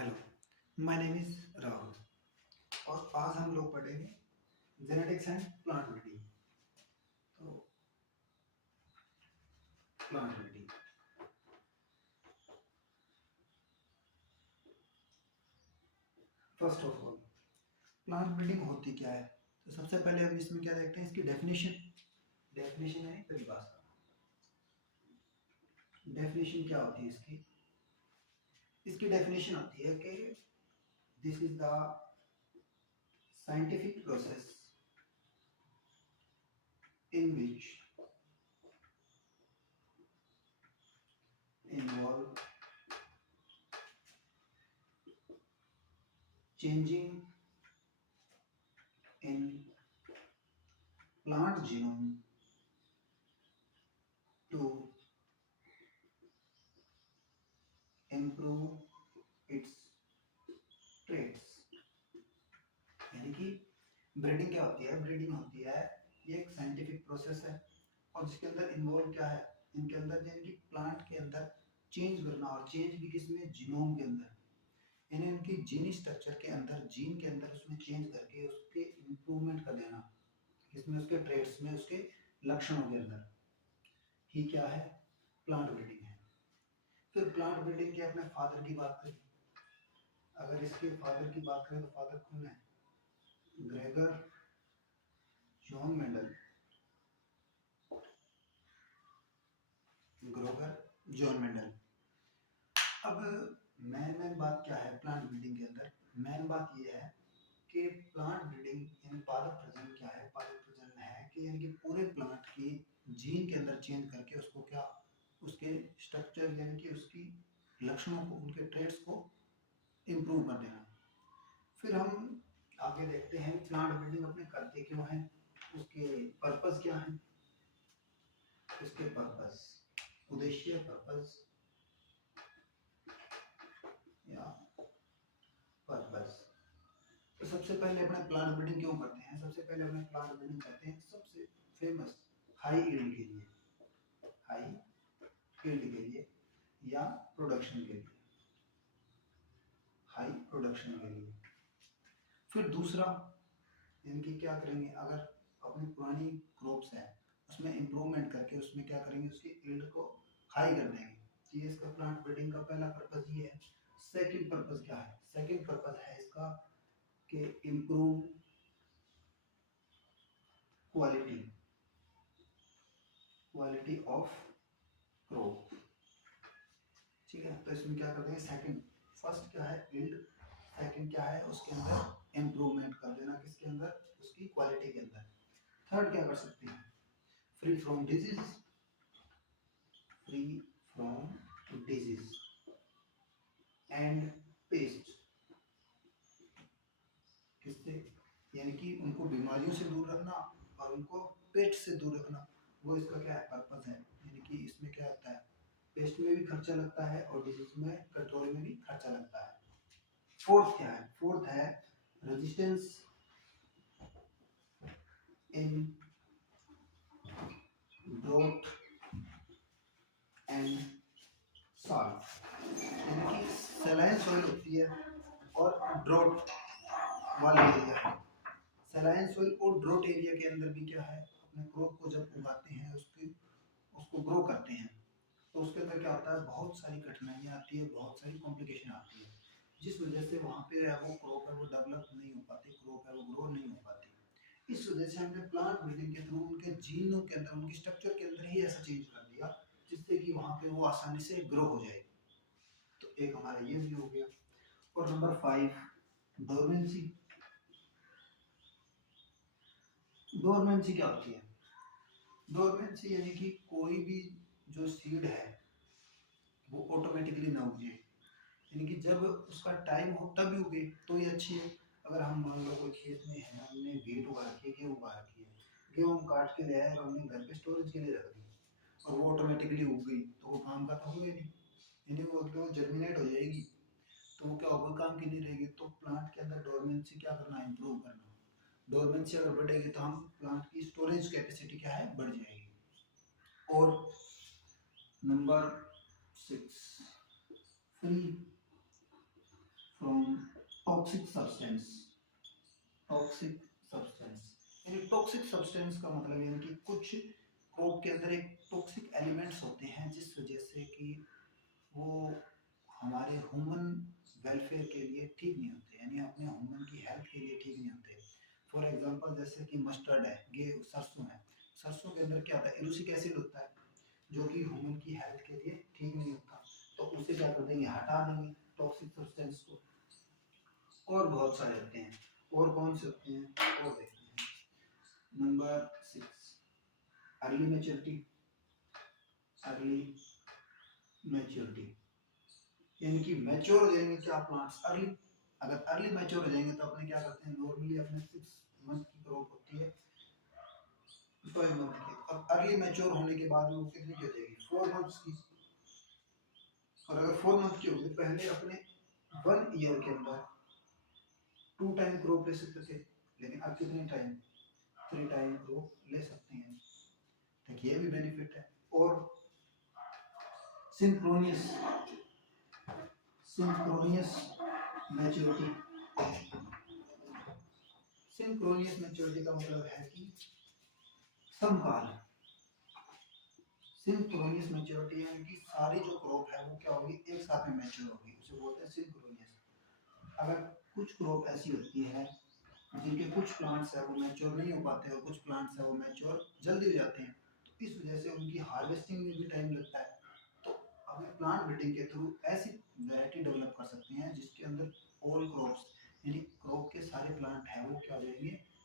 Hello, my name is Rahul और आज हम लोग पढ़ेंगे जेनेटिक्स एंड प्लांट ब्रीडिंग। तो plant breeding, first of all plant breeding होती क्या है? तो सबसे पहले हम इसमें क्या देखते हैं, इसकी डेफिनेशन है परिभाषा। डेफिनेशन क्या होती है इसकी डेफिनेशन होती है कि this is the scientific process in which involve changing in plant genome to improve its traits। यानी कि ब्रीडिंग क्या होती है? ब्रीडिंग होती है, ये एक साइंटिफिक प्रोसेस है और जिसके अंदर इन्वॉल्व क्या है, इनके अंदर यानी कि प्लांट के अंदर चेंज करना, और चेंज भी किसमें? जीनोम के अंदर, यानी उनकी जीनी स्ट्रक्चर के अंदर, जीन के अंदर उसमें चेंज करके उसके इम्प्रूवमेंट कर देना, इसमें उसके ट्रेट्स में, उसके लक्षणों के अंदर ही क्या है? प्लांट ब्रीडिंग है। फिर प्लांट ब्रीडिंग के अपने फादर की बात करें, अगर इसके फादर की बात करें तो फादर कौन है? Gregor John Mendel. Gregor John Mendel. अब मेन बात क्या है प्लांट ब्रीडिंग के अंदर? मेन बात ये है कि प्लांट ब्रीडिंग यानी पादप प्रजनन क्या है? पादप प्रजनन है कि यानी कि पूरे प्लांट की जीन के अंदर चेंज करके उसको क्या, उसके स्ट्रक्चर यानी कि उसकी लक्षणों को, उनके ट्रेट्स को इम्प्रूव कर देना। फिर हम आगे देखते हैं प्लांट ब्रीडिंग अपने करते क्यों है, उसके पर्पस क्या है, उसके पर्पस, उद्देश्य, पर्पस या पर्पस। तो सबसे पहले अपने प्लांट ब्रीडिंग क्यों करते हैं? सबसे पहले अपने प्लांट ब्रीडिंग करते हैं सबसे फेमस हाई यील्ड के लिए, हाई यील्ड के लिए या प्रोडक्शन के लिए, हाई प्रोडक्शन के लिए। फिर दूसरा इनकी क्या करेंगे, अगर अपनी पुरानी क्रॉप्स है उसमें इम्प्रूवमेंट करके उसमें क्या करेंगे, उसकी यील्ड को हाई कर देंगे। ये इसका प्लांट ब्रीडिंग का पहला पर्पस ये है। सेकंड पर्पस क्या है? सेकंड पर्पस है इसका कि इम्प्रूव क्वालिटी ऑफ क्रॉप। ठीक है, तो इसमें क्या करते हैं, सेकंड, फर्स्ट क्या है यील्ड, सेकंड क्या है उसके अंदर इम्प्रूवमेंट कर देना, किसके अंदर? उसकी क्वालिटी के अंदर। थर्ड क्या कर सकते हैं, free from disease, free from disease and paste. किससे? यानी कि उनको बीमारियों से दूर रखना और उनको पेस्ट से दूर रखना, वो इसका क्या है? पर्पस है। यानी कि इसमें क्या होता है, पेस्ट में भी खर्चा लगता है और डिजीज में कंट्रोल में भी खर्चा लगता है। फोर्थ क्या है? फोर्थ है resistance in drought and salt. यानी कि सलाइन सॉइल होती है और ड्रोथ वाला एरिया है। सलाइन सॉइल और ड्रोथ एरिया के अंदर भी क्या है, अपने क्रॉप को जब उगाते हैं, उसको ग्रो करते हैं, तो उसके अंदर क्या होता है, बहुत सारी कठिनाइयाँ आती है, बहुत सारी कॉम्प्लिकेशन आती है, जिस वजह से वहाँ पे वो क्रॉप है वो डेवलप नहीं हो पाती, क्रॉप है वो ग्रो नहीं हो पाती। इस वजह से हमने प्लांट ब्रीडिंग के थ्रू उनके जीनों के अंदर, उनकी स्ट्रक्चर के अंदर ही ऐसा चेंज कर दिया जिससे कि वहाँ पे वो आसानी से ग्रो हो जाए। तो एक हमारा ये भी हो गया। और नंबर 5 डोरमेंसी। डोरमेंसी क्या होती है? डोरमेंसी यानी कि कोई भी जो सीड है वो ऑटोमेटिकली ना उगे, यानी कि जब उसका टाइम हो तभी उगे तो ये अच्छी है। अगर हम मान लो कोई खेत में है, हमने गेहूं उगा रखी है, गेहूं उगा रखी है, गेहूं हम काट के ले आए और हमने घर पे स्टोरेज के लिए रख दी और वो ऑटोमेटिकली उग गई, तो वो काम का तो होगा नहीं, यानी वो अगर वो जर्मिनेट हो जाएगी तो वो क्या होगा, काम की नहीं रहेगी। तो प्लांट के अंदर डोरमेंसी क्या करना, इंप्रूव करना। डोरमेंसी अगर बढ़ेगी तो हम प्लांट की स्टोरेज कैपेसिटी क्या है, बढ़ जाएगी। और number 6 free toxic substance, toxic substance यानी टॉक्सिक सब्सटेंस का मतलब यानी कि कुछ क्रॉप के अंदर एक टॉक्सिक एलिमेंट्स होते हैं जिस वजह से कि वो हमारे ह्यूमन वेलफेयर के लिए ठीक नहीं होते, यानी अपने ह्यूमन की हेल्थ के लिए ठीक नहीं होते। फॉर एग्जांपल जैसे कि मस्टर्ड है, ये सरसों है, सरसों के अंदर क्या होता है, एलुसिक एसिड होता है जो कि ह्यूमन की हेल्थ के लिए ठीक नहीं होता, तो उसे क्या कर देंगे, हटा देंगे टॉक्सिक सब्सटेंस को। और बहुत सारे होते हैं, और कौन से होते हैं और देखते हैं। Number 6 early maturity, early maturity यानी कि मैच्योर हो जाएंगे क्या प्लांट्स अर्ली, अगर अर्ली मैच्योर हो जाएंगे तो अपने क्या करते हैं, नॉर्मली अपने 6 मंथ की क्रॉप होती है 5 मंथ की, अब अर्ली मैच्योर होने के बाद में वो कितनी की हो जाएगी, 4 मंथ्स की। और अगर 4 मंथ की होगी, पहले अपने 1 ईयर के अंदर 2 टाइम क्रॉप ले सकते थे, लेकिन अब कितने टाइम, 3 टाइम क्रॉप ले सकते हैं, ठीक ये भी बेनिफिट है। और synchronous, synchronous maturity, synchronous maturity का मतलब है कि समकाल, सिंक्रोनियस मैच्योरिटी यानी कि सारी जो क्रॉप है वो क्या होगी, एक साथ में मैच्योर होगी, उसे बोलते हैं सिंक्रोनियस। अगर कुछ क्रॉप ऐसी होती है जिनके कुछ प्लांट्स है वो मैच्योर नहीं हो पाते और कुछ प्लांट्स है वो मैच्योर जल्दी हो जाते हैं, तो इस वजह से उनकी हार्वेस्टिंग में भी टाइम लगता है। तो अपने प्लांट ब्रीडिंग के थ्रू ऐसी वैरायटी डेवलप कर सकते हैं जिसके अंदर ऑल क्रॉप्स यानी क्रॉप के सारे प्लांट हैं वो क्या हो जाएंगे,